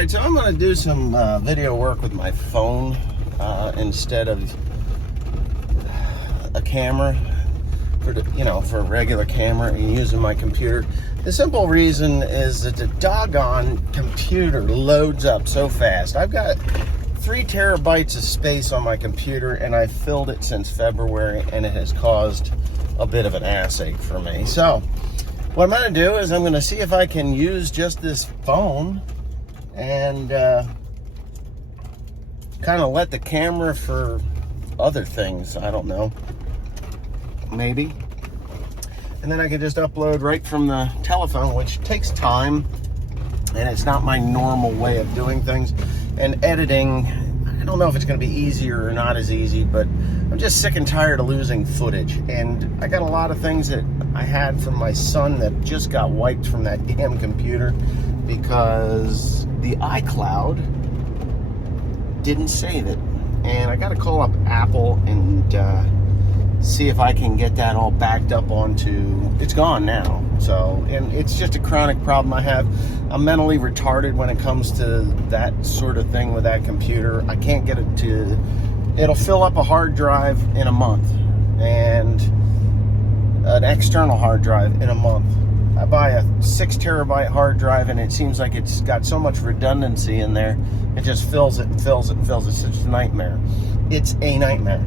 Alright, so I'm going to do some video work with my phone instead of a camera for a regular camera and using my computer. The simple reason is that the doggone computer loads up so fast. I've got 3 terabytes of space on my computer and I've filled it since February, and it has caused a bit of an ass ache for me. So what I'm going to do is I'm going to see if I can use just this phone and kind of let the camera for other things. I don't know, maybe. And then I can just upload right from the telephone, which takes time, and it's not my normal way of doing things. And editing, I don't know if it's going to be easier or not as easy, but I'm just sick and tired of losing footage. And I got a lot of things that I had from my son that just got wiped from that damn computer because the iCloud didn't save it. And I got to call up Apple and see if I can get that all backed up onto, it's gone now. So, and it's just a chronic problem I have. I'm mentally retarded when it comes to that sort of thing with that computer. I can't get it to, it'll fill up a hard drive in a month and an external hard drive in a month. I buy a 6 terabyte hard drive and it seems like it's got so much redundancy in there. It just fills it and fills it and fills it. It's just a nightmare. It's a nightmare.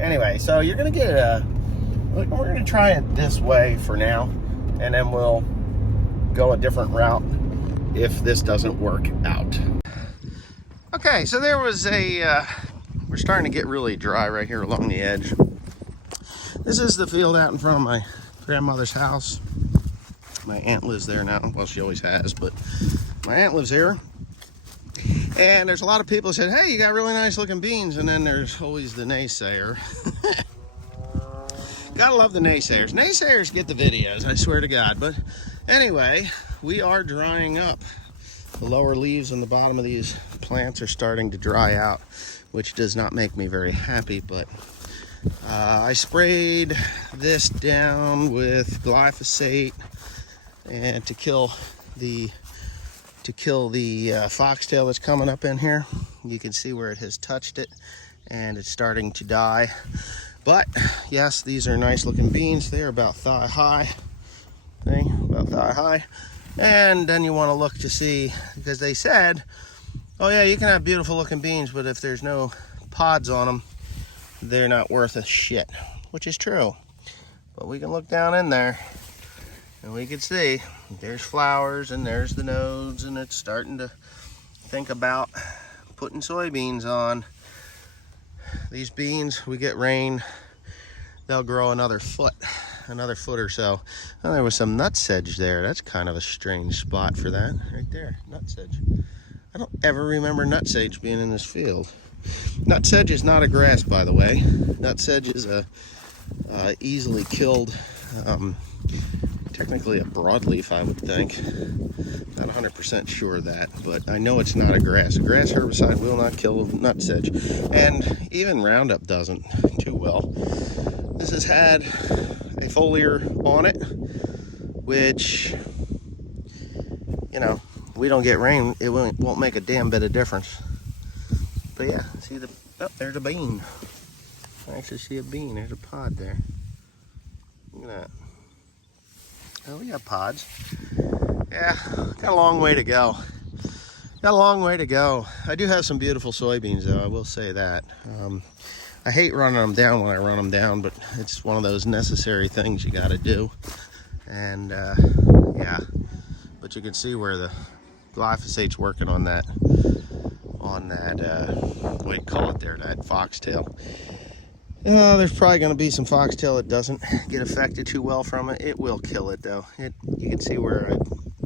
Anyway, so you're going to get we're going to try it this way for now, and then we'll go a different route if this doesn't work out. Okay, so there was we're starting to get really dry right here along the edge. This is the field out in front of my grandmother's house. My aunt lives there now. Well, she always has, but my aunt lives here. And there's a lot of people that said, hey, you got really nice looking beans. And then there's always the naysayer. Gotta love the naysayers. Naysayers get the videos, I swear to God. But anyway, we are drying up. The lower leaves on the bottom of these plants are starting to dry out, which does not make me very happy. But I sprayed this down with glyphosate and to kill the foxtail that's coming up in here. You can see where it has touched it and it's starting to die. But yes, these are nice looking beans. They're about thigh high. About thigh high. And then you want to look to see, because they said, oh yeah, you can have beautiful looking beans, but if there's no pods on them, they're not worth a shit, which is true. But we can look down in there and we can see there's flowers and there's the nodes, and it's starting to think about putting soybeans on. These beans, we get rain, they'll grow another foot or so. And there was some nutsedge there. That's kind of a strange spot for that right there, nutsedge. I don't ever remember nutsedge being in this field. Nutsedge is not a grass, by the way. Nutsedge is a easily killed, technically a broadleaf, I would think. Not 100% sure of that, but I know it's not a grass. A grass herbicide will not kill nutsedge, and even Roundup doesn't too well. This has had a foliar on it, which, you know, we don't get rain, it won't make a damn bit of difference. But yeah, see there's a bean. I actually see a bean. There's a pod there. Look at that. Oh, we got pods. Yeah, got a long way to go. Got a long way to go. I do have some beautiful soybeans, though, I will say that. I hate running them down when I run them down, but it's one of those necessary things you got to do. And yeah, but you can see where the glyphosate's working on that, what do you call it there, that foxtail. There's probably going to be some foxtail that doesn't get affected too well from it. It will kill it, though. You can see where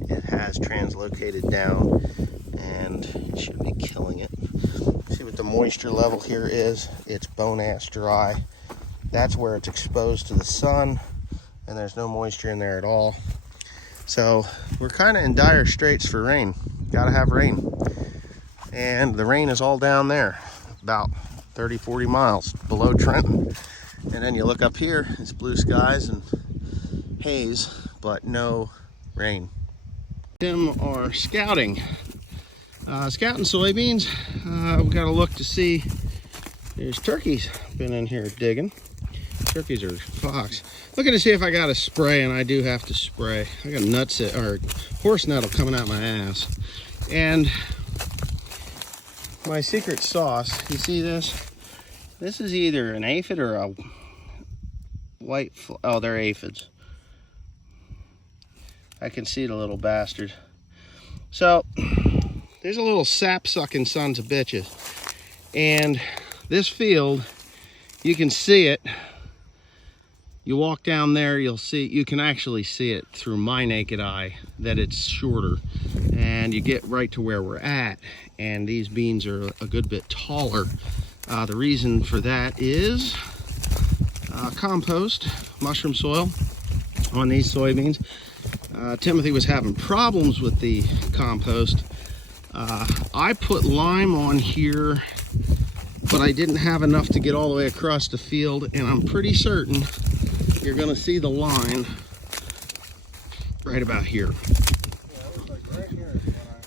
it has translocated down, and it should be killing it. See what the moisture level here is. It's bone-ass dry. That's where it's exposed to the sun, and there's no moisture in there at all. So we're kind of in dire straits for rain. Gotta have rain. And the rain is all down there, about 30-40 miles below Trenton. And then you look up here, it's blue skies and haze, but no rain. Tim are scouting. Scouting soybeans. We've got to look to see. There's turkeys been in here digging. Turkeys are fox. Looking to see if I got a spray, and I do have to spray. I got nutset or horse nettle coming out my ass. And my secret sauce, you see this? This is either an aphid or a white, oh, they're aphids. I can see the little bastard. So, there's a little sap-sucking sons of bitches. And this field, you can see it. You walk down there, you'll see, you can actually see it through my naked eye that it's shorter. And you get right to where we're at. And these beans are a good bit taller. The reason for that is compost, mushroom soil on these soybeans. Timothy was having problems with the compost. I put lime on here, but I didn't have enough to get all the way across the field, and I'm pretty certain you're gonna see the line right about here.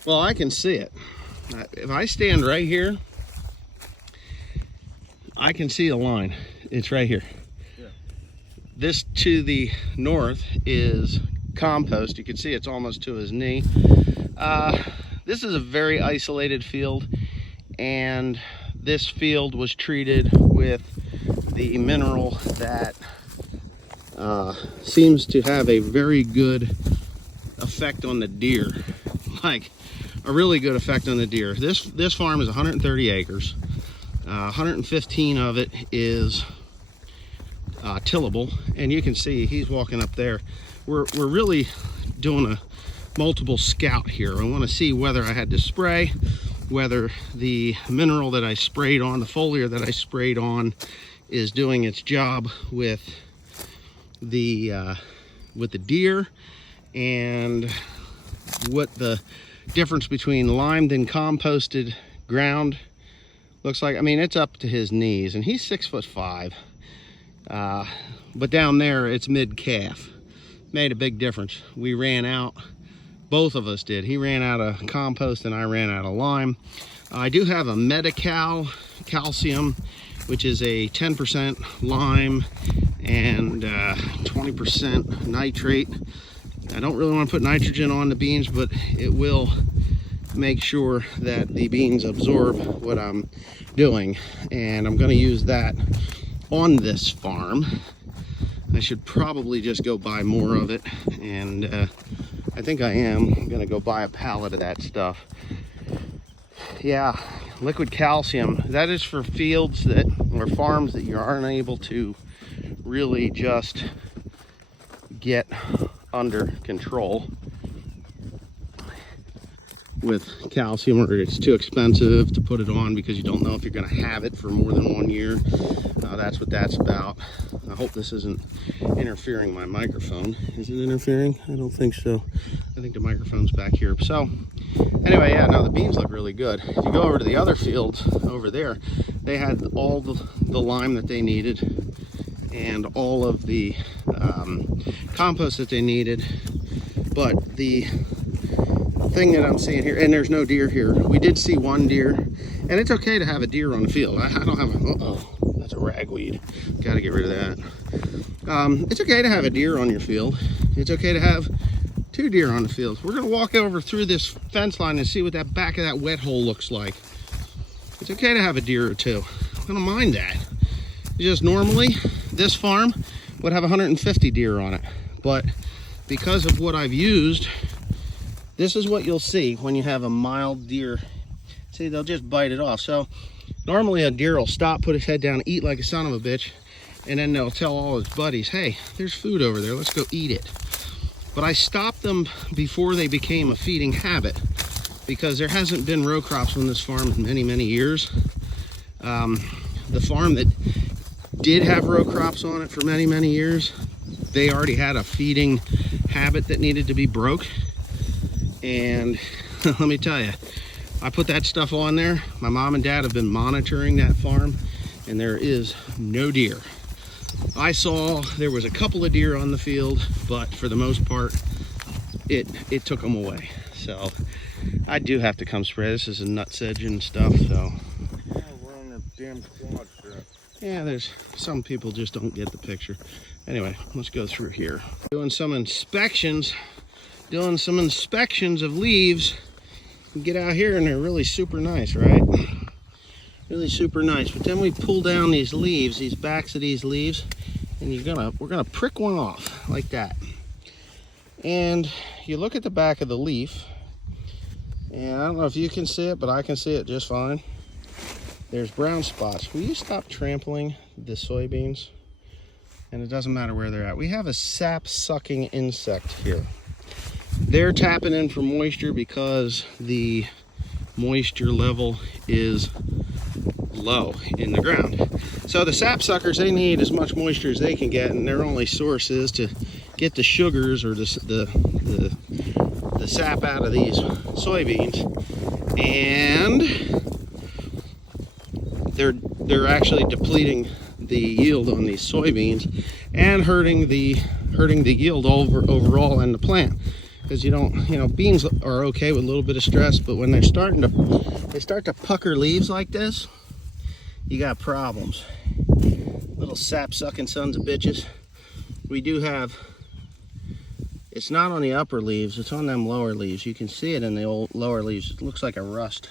Well, I can see it. If I stand right here, I can see the line. It's right here. Yeah. This to the north is compost. You can see it's almost to his knee. This is a very isolated field, and this field was treated with the mineral that seems to have a very good effect on the deer, like a really good effect on the deer. This farm is 130 acres. 115 of it is tillable, and you can see he's walking up there. We're really doing a multiple scout here. I want to see whether I had to spray, whether the mineral that I sprayed on, the foliar that I sprayed on, is doing its job with the deer, and what the difference between limed and composted ground looks like. I mean, it's up to his knees, and he's 6'5". But down there, it's mid-calf. Made a big difference. We ran out, both of us did. He ran out of compost and I ran out of lime. I do have a Medi-Cal calcium, which is a 10% lime and 20% nitrate. I don't really want to put nitrogen on the beans, but it will make sure that the beans absorb what I'm doing, and I'm going to use that on this farm. I should probably just go buy more of it, and I think I am. I'm going to go buy a pallet of that stuff. Yeah, liquid calcium, that is for fields that, or farms that you aren't able to really just get under control with calcium, or it's too expensive to put it on because you don't know if you're going to have it for more than 1 year. That's what that's about. I hope this isn't interfering my microphone. Is it interfering? I don't think so. I think the microphone's back here. So anyway, yeah, no, the beans look really good. If you go over to the other fields over there, they had all the lime that they needed and all of the compost that they needed. But the thing that I'm seeing here, and there's no deer here. We did see one deer, and it's okay to have a deer on the field. I don't have a, uh-oh, that's a ragweed. Got to get rid of that. It's okay to have a deer on your field. It's okay to have 2 deer on the field. We're going to walk over through this fence line and see what that back of that wet hole looks like. It's okay to have a deer or 2. I don't mind that. Just normally, this farm would have 150 deer on it. But because of what I've used, this is what you'll see when you have a mild deer. See, they'll just bite it off. So normally a deer will stop, put his head down, eat like a son of a bitch, and then they'll tell all his buddies, hey, there's food over there, let's go eat it. But I stopped them before they became a feeding habit, because there hasn't been row crops on this farm in many, many years. The farm that did have row crops on it for many, many years, they already had a feeding habit that needed to be broke. And let me tell you, I put that stuff on there. My mom and dad have been monitoring that farm, and there is no deer. I saw there was a couple of deer on the field, but for the most part, it took them away. So I do have to come spray. This is a nutsedge and stuff, so. Yeah, we're on the damn quad strip. Yeah, there's some people just don't get the picture. Anyway, let's go through here. Doing some inspections of leaves. You get out here and they're really super nice, right? Really super nice. But then we pull down these leaves, these backs of these leaves, and we're gonna prick one off like that. And you look at the back of the leaf, and I don't know if you can see it, but I can see it just fine. There's brown spots. Will you stop trampling the soybeans? And it doesn't matter where they're at. We have a sap-sucking insect here. They're tapping in for moisture because the moisture level is low in the ground. So the sap suckers, they need as much moisture as they can get, and their only source is to get the sugars or the sap out of these soybeans. And they're actually depleting the yield on these soybeans and hurting the yield overall in the plant. Because beans are okay with a little bit of stress, but when they start to pucker leaves like this, you got problems. Little sap sucking sons of bitches. We do have, it's not on the upper leaves, it's on them lower leaves. You can see it in the old lower leaves. It looks like a rust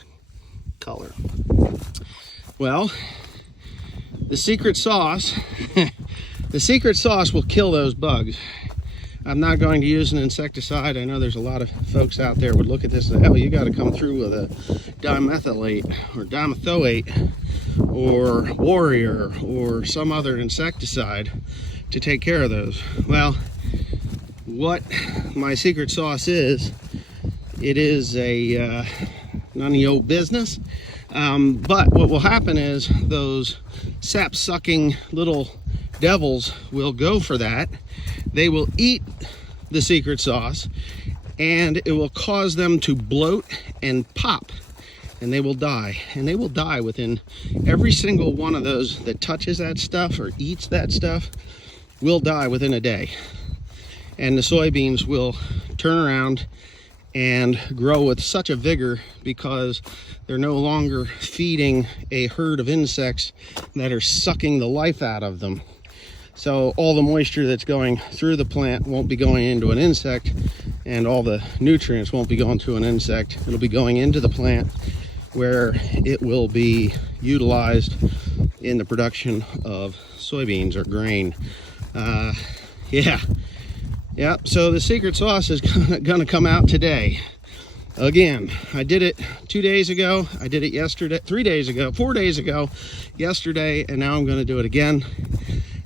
color. Well, the secret sauce, the secret sauce will kill those bugs. I'm not going to use an insecticide. I know there's a lot of folks out there would look at this and say, oh, you got to come through with a dimethylate or dimethoate or Warrior or some other insecticide to take care of those. Well, what my secret sauce is, it is a none of your business. But what will happen is those sap-sucking little devils will go for that. They will eat the secret sauce, and it will cause them to bloat and pop, and they will die. And they will die within every single one of those that touches that stuff or eats that stuff will die within a day. And the soybeans will turn around and grow with such a vigor because they're no longer feeding a herd of insects that are sucking the life out of them. So all the moisture that's going through the plant won't be going into an insect, and all the nutrients won't be going to an insect. It'll be going into the plant where it will be utilized in the production of soybeans or grain. Yeah, so the secret sauce is gonna come out today. Again, I did it 2 days ago. I did it yesterday, 3 days ago, 4 days ago, yesterday, and now I'm gonna do it again.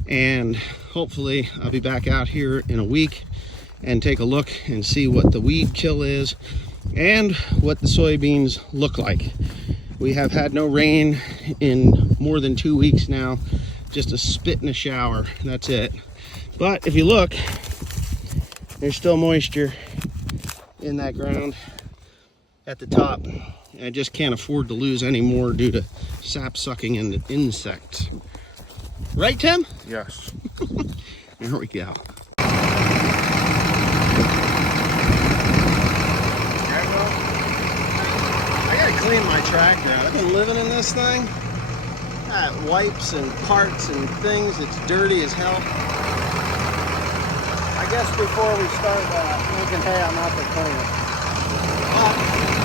And hopefully I'll be back out here in a week and take a look and see what the weed kill is and what the soybeans look like. We have had no rain in more than 2 weeks now, just a spit and a shower, that's it. But if you look, there's still moisture in that ground at the top. I just can't afford to lose any more due to sap sucking and the insects. Right, Tim? Yes. Here we go. I gotta clean my track now. I've been living in this thing. Got wipes and parts and things. It's dirty as hell. I guess before we start making hay, I'm out to clean it.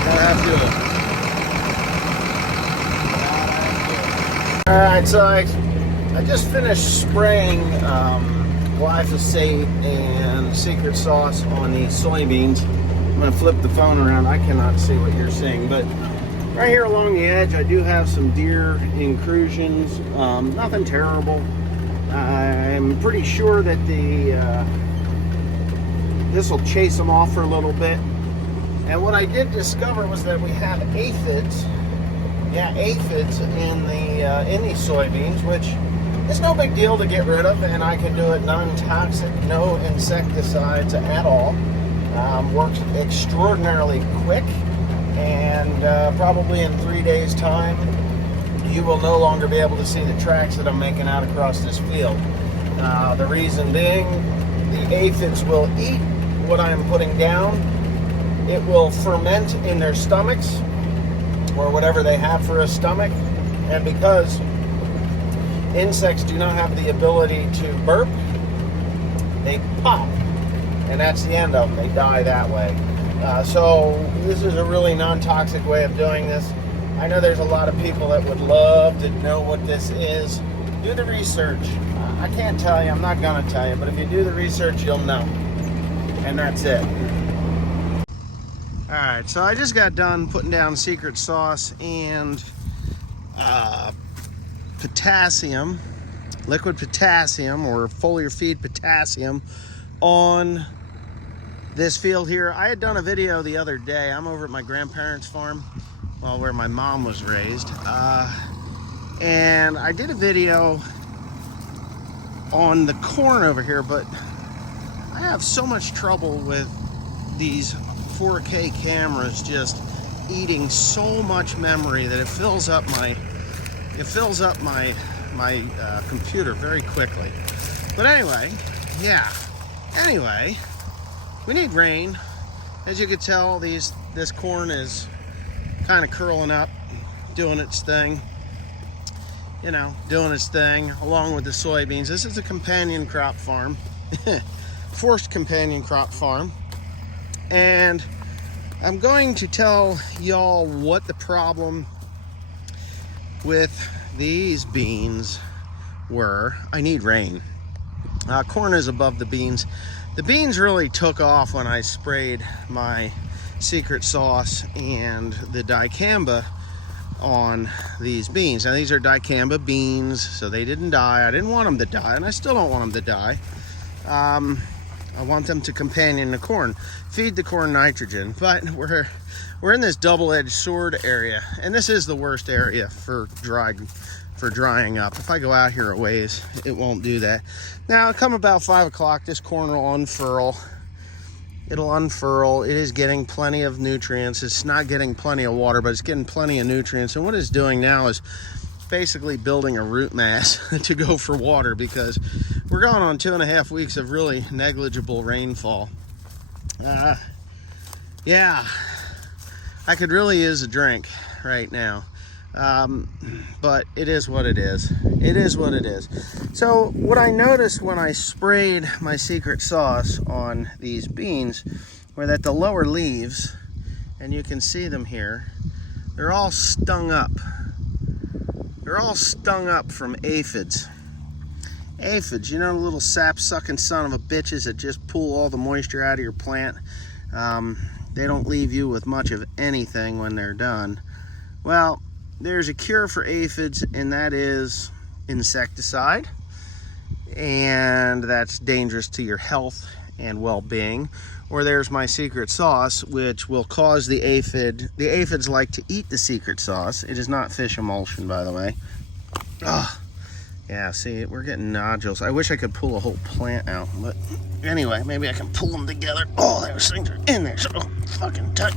Gotta have to do it. Alright, so I just finished spraying glyphosate and secret sauce on these soybeans. I'm going to flip the phone around. I cannot see what you're seeing, but right here along the edge I do have some deer incursions. Nothing terrible. I'm pretty sure that this will chase them off for a little bit. And what I did discover was that we have aphids. Yeah, aphids in these soybeans, which is no big deal to get rid of, and I can do it non-toxic, no insecticides at all. Works extraordinarily quick, and probably in 3 days' time, you will no longer be able to see the tracks that I'm making out across this field. The reason being, the aphids will eat what I'm putting down. it will ferment in their stomachs or whatever they have for a stomach. And because insects do not have the ability to burp, they pop. And that's the end of them. They die that way. So this is a really non-toxic way of doing this. I know there's a lot of people that would love to know what this is. Do the research. I can't tell you. I'm not going to tell you. But if you do the research, you'll know. And that's it. Alright, so I just got done putting down secret sauce and potassium, liquid potassium or foliar feed potassium on this field here. I had done a video the other day. I'm over at my grandparents' farm, well, where my mom was raised. And I did a video on the corn over here, but I have so much trouble with these 4K cameras just eating so much memory that it fills up my computer very quickly. But anyway, yeah. Anyway, we need rain. As you can tell, this corn is kind of curling up, doing its thing. You know, doing its thing along with the soybeans. This is a companion crop farm, forced companion crop farm. And I'm going to tell y'all what the problem with these beans were. I need rain. Corn is above the beans. The beans really took off when I sprayed my secret sauce and the dicamba on these beans. Now these are dicamba beans, so they didn't die. I didn't want them to die, and I still don't want them to die. I want them to companion the corn, feed the corn nitrogen. But we're in this double-edged sword area, and this is the worst area for drying up. If I go out here a ways, it won't do that. Now, come about 5 o'clock, this corn will unfurl. It'll unfurl. It is getting plenty of nutrients. It's not getting plenty of water, but it's getting plenty of nutrients. And what it's doing now is basically building a root mass to go for water, because we're going on 2.5 weeks of really negligible rainfall. Yeah, I could really use a drink right now. But it is what it is. It is what it is. So what I noticed when I sprayed my secret sauce on these beans were that the lower leaves, and you can see them here, they're all stung up. They're all stung up from aphids. Aphids, you know, little sap-sucking son of a bitches that just pull all the moisture out of your plant. They don't leave you with much of anything when they're done. Well, there's a cure for aphids, and that is insecticide. And that's dangerous to your health and well-being. Or there's my secret sauce, which will cause the aphid. The aphids like to eat the secret sauce. It is not fish emulsion, by the way. Ugh. Yeah, see, we're getting nodules. I wish I could pull a whole plant out, but anyway, maybe I can pull them together. Oh, those things are in there so fucking tight.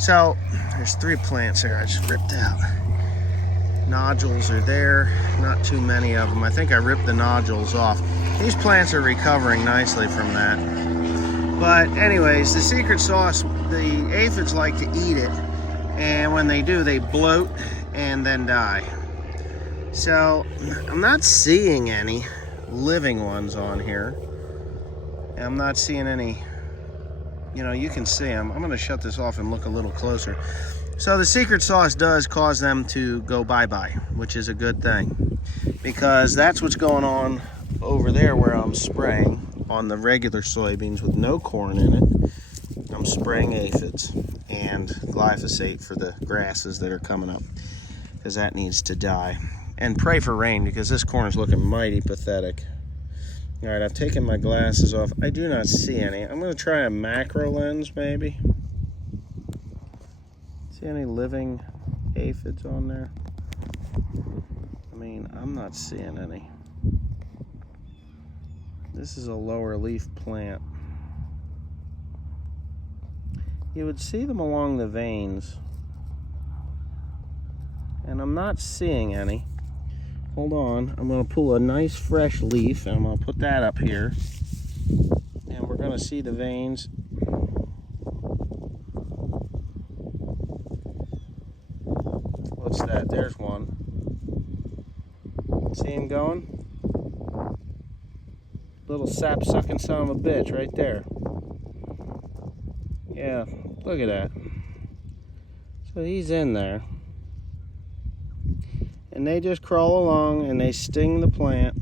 So, there's 3 plants there I just ripped out. Nodules are there, not too many of them. I think I ripped the nodules off. These plants are recovering nicely from that. But anyways, the secret sauce, the aphids like to eat it, and when they do, they bloat and then die. So, I'm not seeing any living ones on here. I'm not seeing any, you know, you can see them. I'm gonna shut this off and look a little closer. So the secret sauce does cause them to go bye-bye, which is a good thing, because that's what's going on over there where I'm spraying on the regular soybeans with no corn in it. I'm spraying aphids and glyphosate for the grasses that are coming up, because that needs to die. And pray for rain, because this corn is looking mighty pathetic. All right, I've taken my glasses off. I do not see any. I'm going to try a macro lens, maybe. See any living aphids on there? I mean, I'm not seeing any. This is a lower leaf plant. You would see them along the veins, and I'm not seeing any. Hold on, I'm going to pull a nice fresh leaf and I'm going to put that up here, and we're going to see the veins. What's that? There's one. See him going? Little sap-sucking son of a bitch right there. Yeah, look at that. So he's in there. And they just crawl along and they sting the plant.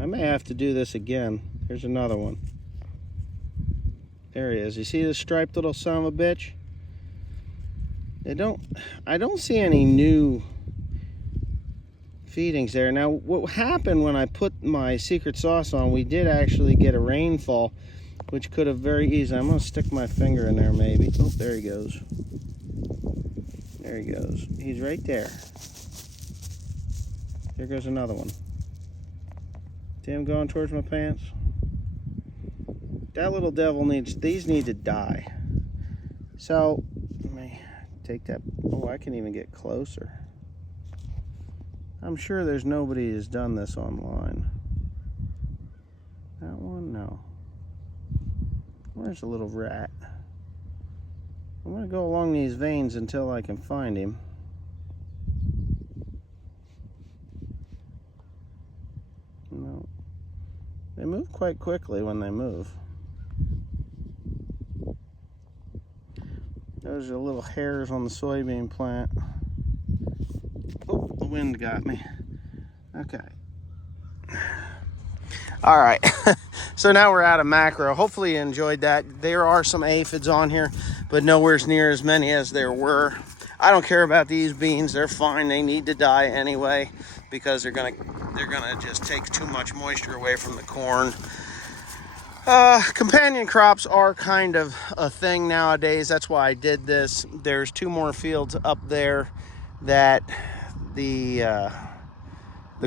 I may have to do this again. There's another one. There he is. You see the striped little son of a bitch? I don't see any new feedings there. Now, what happened when I put my secret sauce on, we did actually get a rainfall, which could have very easily, I'm going to stick my finger in there maybe. Oh, there he goes. There he goes. He's right there. There goes another one. See him going towards my pants? That little devil these need to die. So, let me take that. Oh, I can even get closer. I'm sure there's nobody who's done this online. That one? No. Where's the little rat? I'm going to go along these veins until I can find him. No. They move quite quickly when they move. Those are little hairs on the soybean plant. Oh, the wind got me. Okay. All right. So now we're out of macro. Hopefully you enjoyed that. There are some aphids on here, but nowhere near as many as there were. I don't care about these beans. They're fine. They need to die anyway because they're gonna just take too much moisture away from the corn. Companion crops are kind of a thing nowadays. That's why I did this. There's 2 more fields up there that the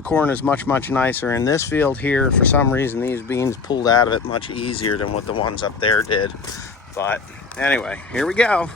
corn is much nicer. In this field here, for some reason, these beans pulled out of it much easier than what the ones up there did. But anyway, here we go.